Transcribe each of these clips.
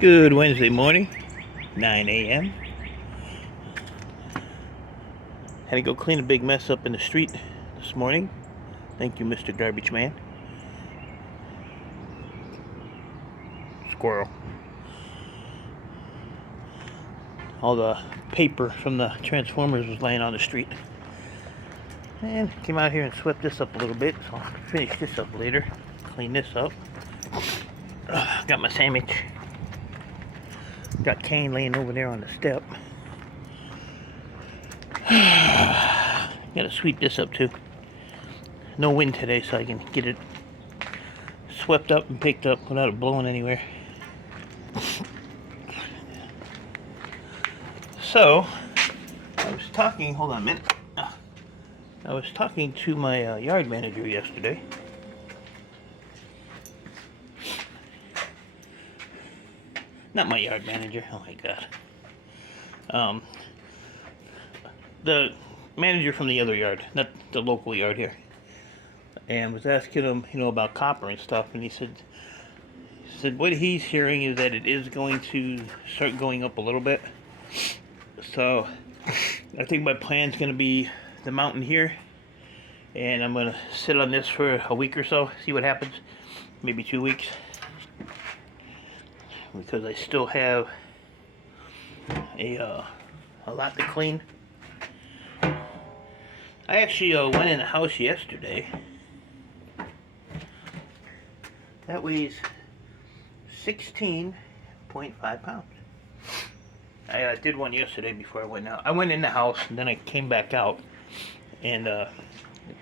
Good Wednesday morning, 9 a.m. Had to go clean a big mess up in the street this morning. Thank you, Mr. Garbage Man. Squirrel. All the paper from the Transformers was laying on the street. And came out here and swept this up a little bit, so I'll finish this up later. Clean this up. Got my sandwich. Got Kane laying over there on the step. Gotta sweep this up too. No wind today, so I can get it swept up and picked up without it blowing anywhere. So, I was talking, hold on a minute. I was talking to my yard manager yesterday. Not my yard manager, oh my god. The manager from the other yard, not the local yard here. And was asking him, about copper and stuff, and he said what he's hearing is that it is going to start going up a little bit. So I think my plan's going to be the mountain here, and I'm going to sit on this for a week or so, see what happens, maybe 2 weeks, because I still have a lot to clean. I actually went in the house yesterday. That weighs 16.5 pounds. I did one yesterday before I went out. I went in the house and then I came back out and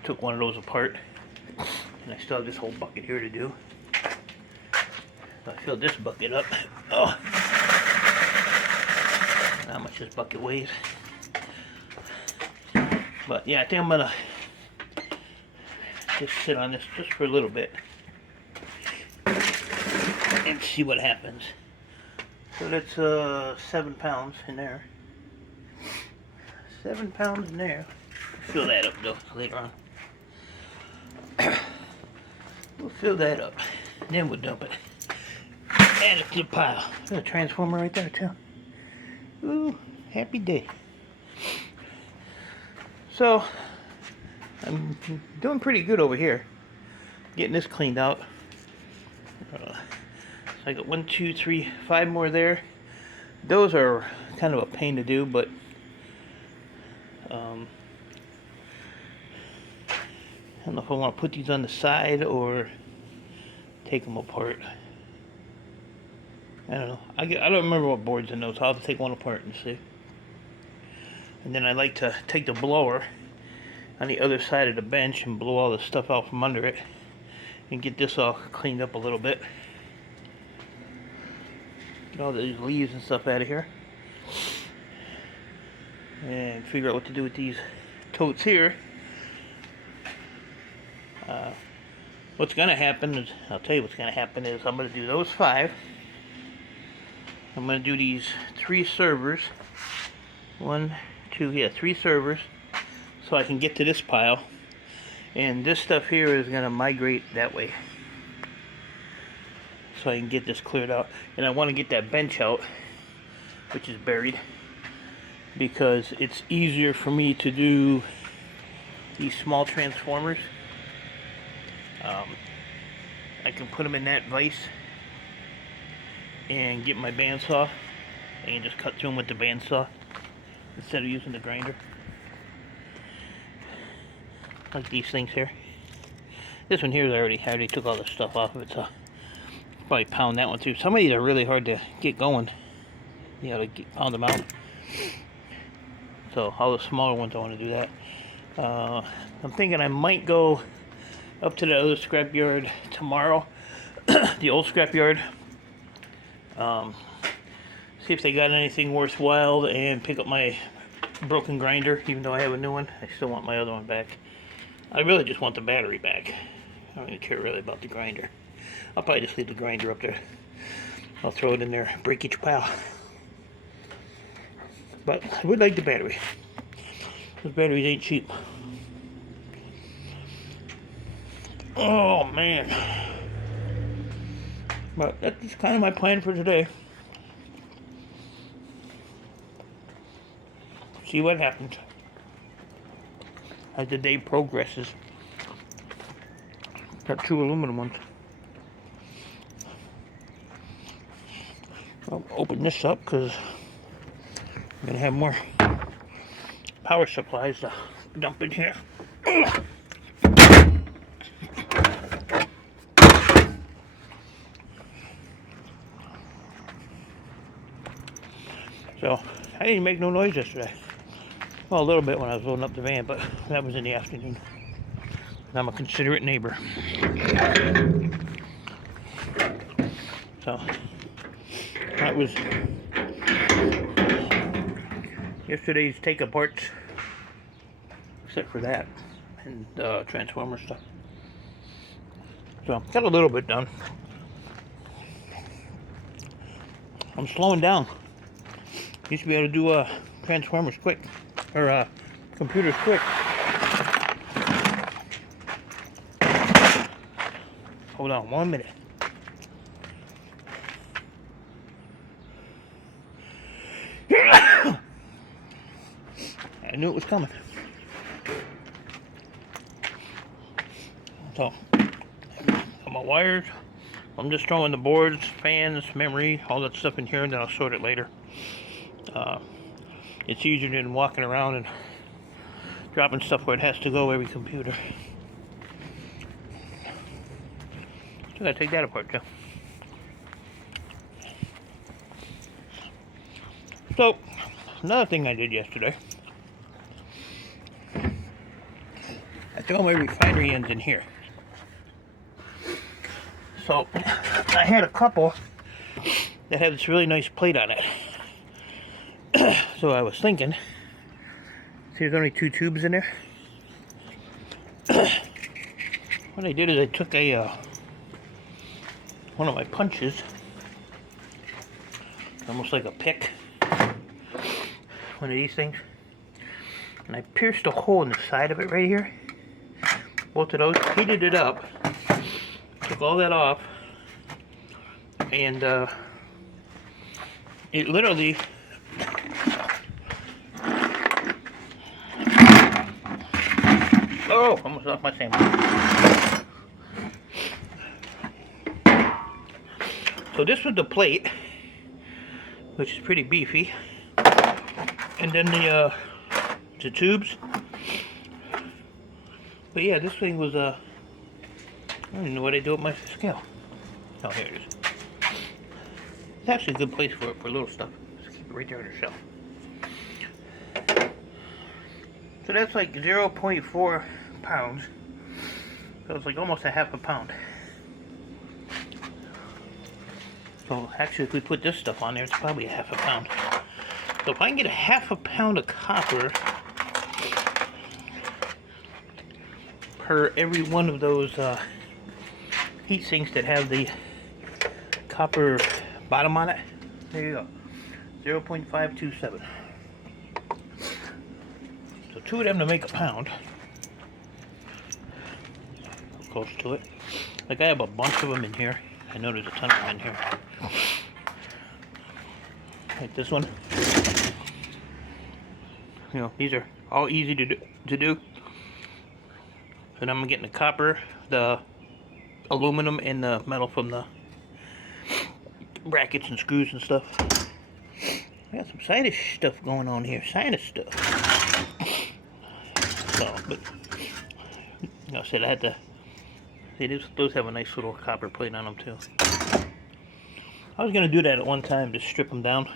took one of those apart. And I still have this whole bucket here to do. So I filled this bucket up. Oh, how much this bucket weighs. But yeah, I think I'm gonna just sit on this just for a little bit and see what happens. So that's 7 pounds in there. 7 pounds in there. Fill that up though later on. We'll fill that up. Then we'll dump it. Add it to the pile. There's a transformer right there too. Ooh, happy day. So I'm doing pretty good over here. Getting this cleaned out. So I got 1, 2, 3, 5 more there. Those are kind of a pain to do, but I don't know if I want to put these on the side or take them apart. I don't know. I don't remember what board's in those. I'll have to take one apart and see. And then I like to take the blower on the other side of the bench and blow all the stuff out from under it and get this all cleaned up a little bit. Get all these leaves and stuff out of here. And figure out what to do with these totes here. What's going to happen is, I'll tell you what's going to happen is I'm going to do those 5. I'm going to do these 3 servers. 1, 2, yeah, 3 servers. So I can get to this pile. And this stuff here is going to migrate that way. So I can get this cleared out. And I want to get that bench out, which is buried, because it's easier for me to do these small transformers. I can put them in that vise and get my bandsaw and just cut through them with the bandsaw instead of using the grinder. Like these things here. This one here is already took all the stuff off of it, so probably pound that one through. Some of these are really hard to get going. You gotta pound them out. So all the smaller ones, I want to do that. I'm thinking I might go up to the other scrap yard tomorrow, the old scrap yard. See if they got anything worthwhile and pick up my broken grinder. Even though I have a new one, I still want my other one back. I really just want the battery back. I don't really care really about the grinder. I'll probably just leave the grinder up there. I'll throw it in their breakage pile. But I would like the battery. Those batteries ain't cheap. Oh man. But that's kind of my plan for today. see what happens as the day progresses. Got 2 aluminum ones. I'll open this up because I'm going to have more power supplies to dump in here. So, I didn't make no noise yesterday. Well, a little bit when I was loading up the van, but that was in the afternoon. And I'm a considerate neighbor. So, that was yesterday's take aparts, except for that and transformer stuff. So, got a little bit done. I'm slowing down. Used to be able to do transformers quick, or computers quick. Hold on 1 minute. I knew it was coming. So, got my wires. I'm just throwing the boards, fans, memory, all that stuff in here, and then I'll sort it later. It's easier than walking around and dropping stuff where it has to go every computer. So I gotta take that apart too. So, another thing I did yesterday, I threw my refinery ends in here. So, I had a couple that had this really nice plate on it. So I was thinking, see, there's only 2 tubes in there. What I did is I took a one of my punches, almost like a pick, one of these things, and I pierced a hole in the side of it right here. Both of those, heated it up, took all that off, and it literally almost lost my sandwich. So this was the plate, which is pretty beefy, and then the tubes. But yeah, this thing was I don't even know what I do with my scale. Oh, here it is. It's actually a good place for little stuff. Just keep it right there on the shelf. So that's like 0.4 pounds. So it's like almost a half a pound. So actually, if we put this stuff on there, it's probably a half a pound. So if I can get a half a pound of copper per every one of those heat sinks that have the copper bottom on it, there you go, 0.527. So 2 of them to make a pound. Close to it. Like I have a bunch of them in here. I know there's a ton of them in here. Like this one. You know, these are all easy to do. And I'm getting the copper, the aluminum, and the metal from the brackets and screws and stuff. I got some sinus stuff going on here. Sinus stuff. So, but you know, I said I had to. See, those have a nice little copper plate on them too. I was gonna do that at one time, just strip them down.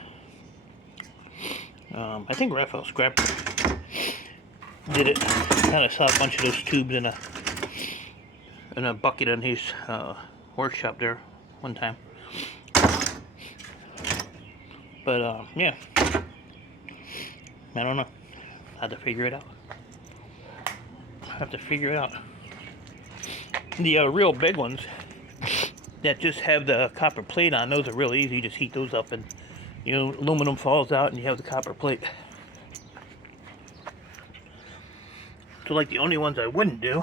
I think Raphael Scrap did it. Kind of saw a bunch of those tubes in a bucket in his workshop there one time. But yeah, I don't know. I have to figure it out. The real big ones that just have the copper plate on, those are real easy. You just heat those up and, you know, aluminum falls out and you have the copper plate. So like the only ones I wouldn't do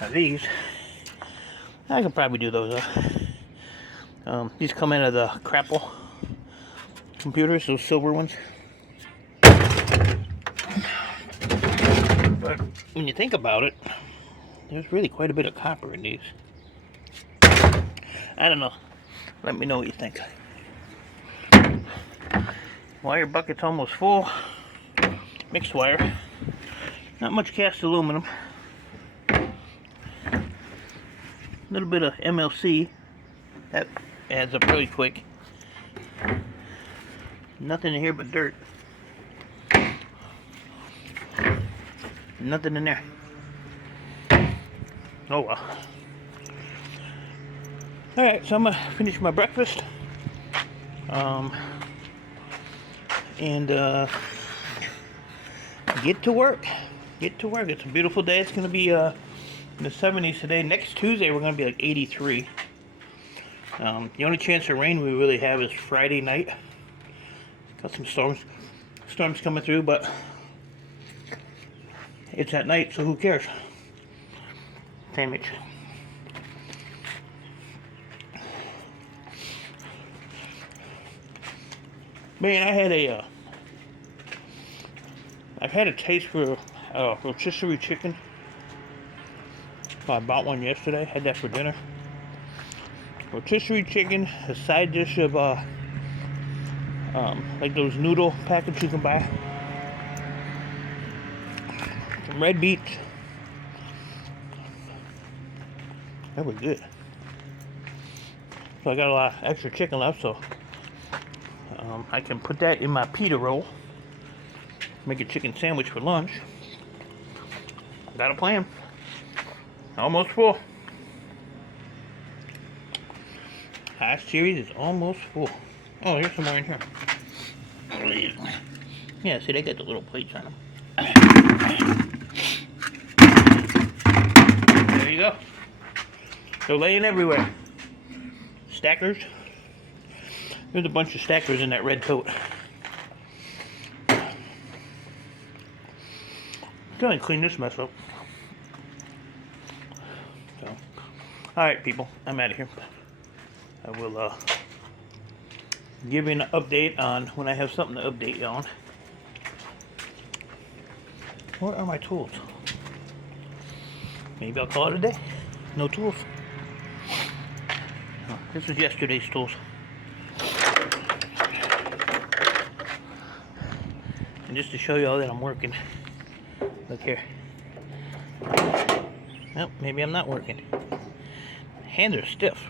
are these. I could probably do those. These come out of the Crapple computers, those silver ones. But when you think about it, there's really quite a bit of copper in these. I don't know. Let me know what you think. Wire bucket's almost full. Mixed wire. Not much cast aluminum. A little bit of MLC. That adds up really quick. Nothing in here but dirt. Nothing in there. Oh well. Alright, so I'm gonna finish my breakfast. And get to work. Get to work. It's a beautiful day. It's gonna be in the 70s today. Next Tuesday we're gonna be like 83. The only chance of rain we really have is Friday night. Got some storms coming through, but it's at night, so who cares? Damn it. Man, I've had a taste for rotisserie chicken. I bought one yesterday. Had that for dinner. Rotisserie chicken, a side dish of like those noodle packets you can buy. Some red beets. That was good. So I got a lot of extra chicken left, so I can put that in my pita roll. Make a chicken sandwich for lunch. Got a plan. Almost full. Hash series is almost full. Oh, here's some more in here. Yeah, see, they got the little plates on them. There you go. They're laying everywhere. Stackers. There's a bunch of stackers in that red tote. Gonna clean this mess up. So, alright people, I'm out of here. I will give you an update on when I have something to update you on. Where are my tools? Maybe I'll call it a day. No tools. Oh, this is yesterday's tools. And just to show you all that I'm working. Look here. Well, maybe I'm not working. Hands are stiff.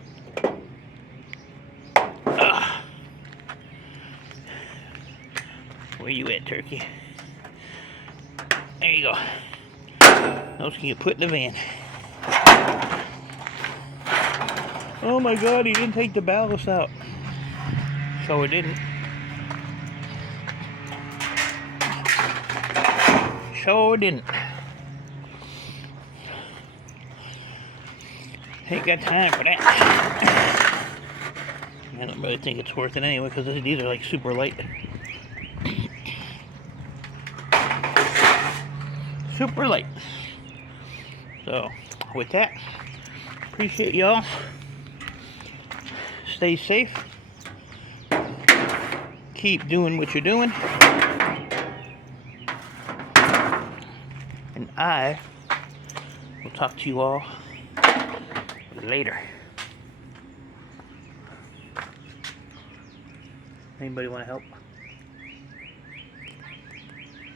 Ugh. Where you at, turkey? There you go. Those can get put in the van. Oh my god, he didn't take the ballast out. So it didn't. Sure didn't. Ain't got time for that. I don't really think it's worth it anyway because these are like super light. Super light. So, with that, appreciate y'all. Stay safe. Keep doing what you're doing. And I will talk to you all later. Anybody want to help?